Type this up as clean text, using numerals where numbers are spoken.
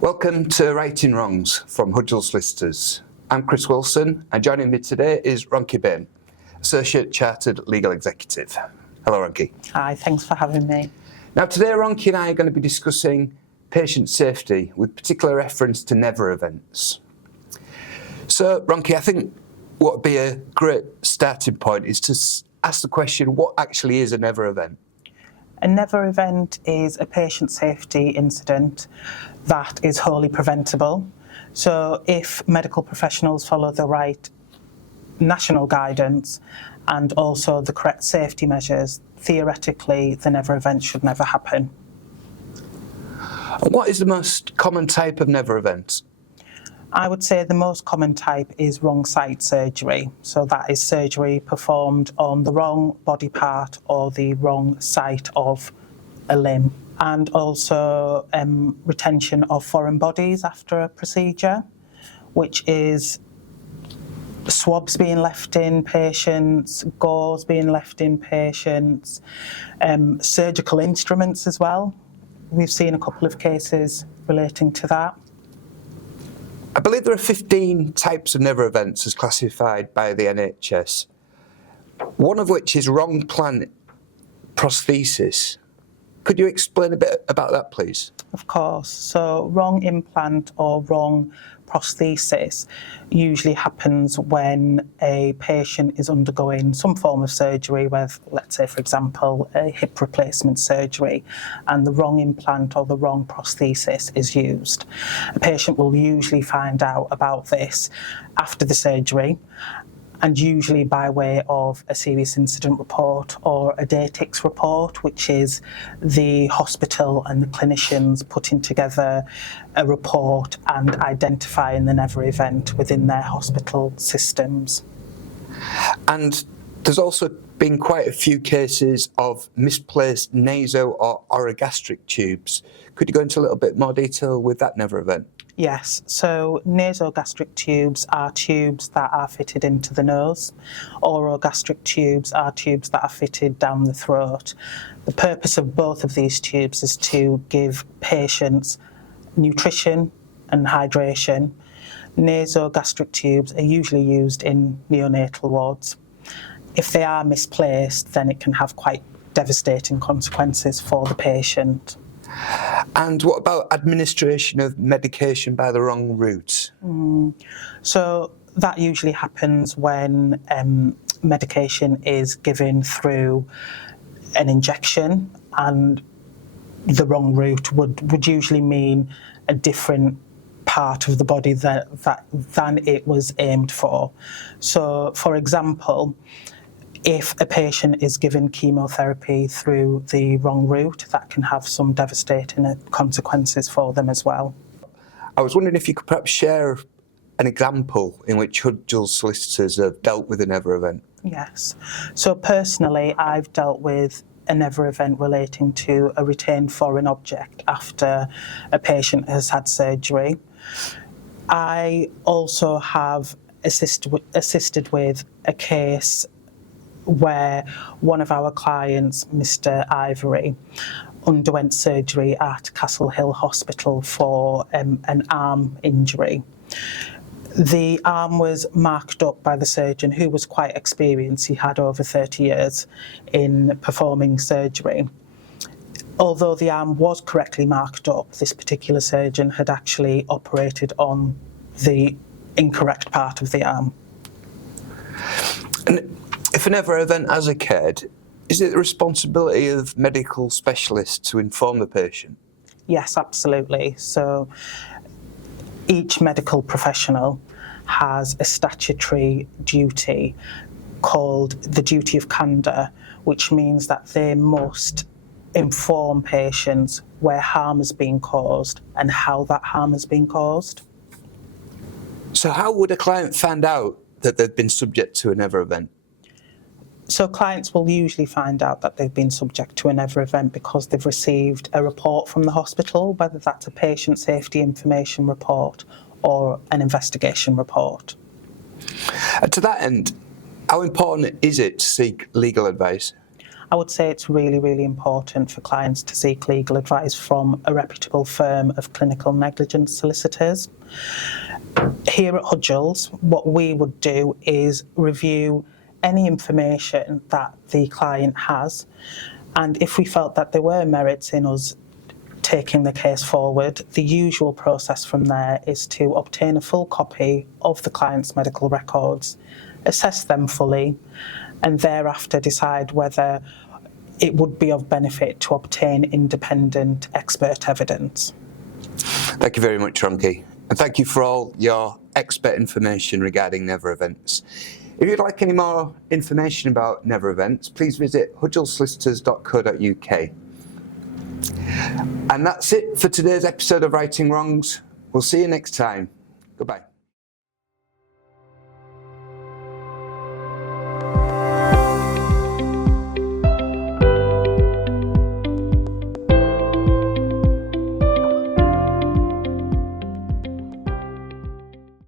Welcome to Righting Wrongs from Hudgell Solicitors. I'm Chris Wilson, and joining me today is Ronke Bain, Associate Chartered Legal Executive. Hello, Ronke. Hi, thanks for having me. Now, today Ronke and I are going to be discussing patient safety with particular reference to never events. So, Ronke, I think what would be a great starting point is to ask the question, what actually is a never event? A never event is a patient safety incident that is wholly preventable. So if medical professionals follow the right national guidance and also the correct safety measures, theoretically the never event should never happen. And what is the most common type of never event? I would say the most common type is wrong site surgery. So that is surgery performed on the wrong body part or the wrong site of a limb. And also retention of foreign bodies after a procedure, which is swabs being left in patients, gauze being left in patients, surgical instruments as well. We've seen a couple of cases relating to that. I believe there are 15 types of never events as classified by the NHS, one of which is wrong plant prosthesis. Could you explain a bit about that, please? Of course. So wrong implant or wrong prosthesis usually happens when a patient is undergoing some form of surgery with, let's say, for example, a hip replacement surgery, and the wrong implant or the wrong prosthesis is used. A patient will usually find out about this after the surgery, and usually by way of a serious incident report or a DATIX report, which is the hospital and the clinicians putting together a report and identifying the never event within their hospital systems. And there's also been quite a few cases of misplaced naso or orogastric tubes. Could you go into a little bit more detail with that never event? Yes, so nasogastric tubes are tubes that are fitted into the nose. Orogastric tubes are tubes that are fitted down the throat. The purpose of both of these tubes is to give patients nutrition and hydration. Nasogastric tubes are usually used in neonatal wards. If they are misplaced, then it can have quite devastating consequences for the patient. And what about administration of medication by the wrong route? So that usually happens when medication is given through an injection, and the wrong route would usually mean a different part of the body than it was aimed for. So, for example, if a patient is given chemotherapy through the wrong route, that can have some devastating consequences for them as well. I was wondering if you could perhaps share an example in which Hudgell Solicitors have dealt with a never event. Yes. So personally, I've dealt with a never event relating to a retained foreign object after a patient has had surgery. I also have assisted with a case where one of our clients, Mr. Ivory, underwent surgery at Castle Hill Hospital for an arm injury. The arm was marked up by the surgeon, who was quite experienced. He had over 30 years in performing surgery. Although the arm was correctly marked up, this particular surgeon had actually operated on the incorrect part of the arm. And if a never event has occurred, is it the responsibility of medical specialists to inform the patient? Yes, absolutely. So each medical professional has a statutory duty called the duty of candour, which means that they must inform patients where harm has been caused and how that harm has been caused. So how would a client find out that they've been subject to a never event? So clients will usually find out that they've been subject to a never event because they've received a report from the hospital, whether that's a patient safety information report or an investigation report. And to that end, how important is it to seek legal advice? I would say it's really, really important for clients to seek legal advice from a reputable firm of clinical negligence solicitors. Here at Hudgell's, what we would do is review any information that the client has, and if we felt that there were merits in us taking the case forward, the usual process from there is to obtain a full copy of the client's medical records, assess them fully, and thereafter decide whether it would be of benefit to obtain independent expert evidence. Thank you very much, Ronke. And thank you for all your expert information regarding never events. If you'd like any more information about never events, please visit hudgellsolicitors.co.uk. And that's it for today's episode of Righting Wrongs. We'll see you next time. Goodbye.